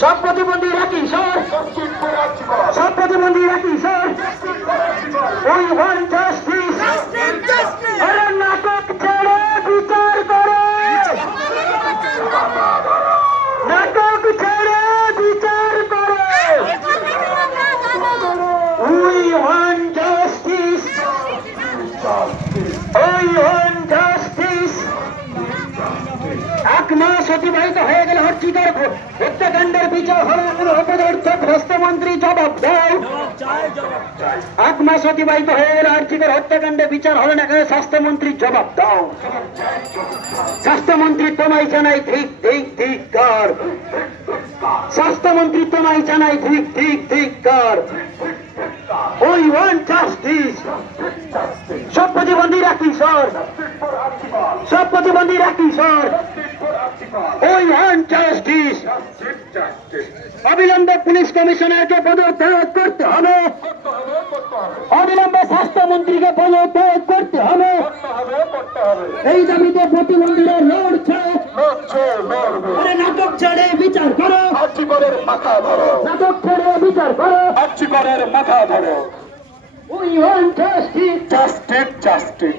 সব প্রতিবন্ধী রাখি স্যার, সব প্রতিবন্ধী রাখি স্যার। We want justice. আরে নাটক ছেড়ে বিচার করো, নাটক ছেড়ে বিচার করো। We want justice, we want justice. 1 মাস অতিবাহিত হয়ে গেল হত্যাকাণ্ড, হত্যাকাণ্ডের বিচার হলো অপদার্থক স্বাস্থ্যমন্ত্রী জবাব দাও। 1 মাস অতিবাহিত হয়ে গেল আর্থিকের হত্যাকাণ্ডে বিচার হলো না কেন? স্বাস্থ্যমন্ত্রী জবাব দাও। স্বাস্থ্যমন্ত্রী তোমায় জানাই ঠিক ঠিক ধিক্কার, স্বাস্থ্যমন্ত্রী তোমায় জানাই ঠিক ঠিক ধিক্কার। We want justice. সব প্রতিবন্ধী রাখি স্যার, সব প্রতিবন্ধী রাখি স্যার। We want justice. অবিলম্বে পুলিশ কমিশনারকে পদত্যাগ করতে হবে, অবিলম্বে স্বাস্থ্যমন্ত্রীকে পদত্যাগ করতে হবে। এই দাবিতে প্রতিবন্ধীরা লড়ছে। আরে নাটক ছেড়ে বিচার করো, নাটক ছেড়ে বিচার করো। We want justice, justice, justice.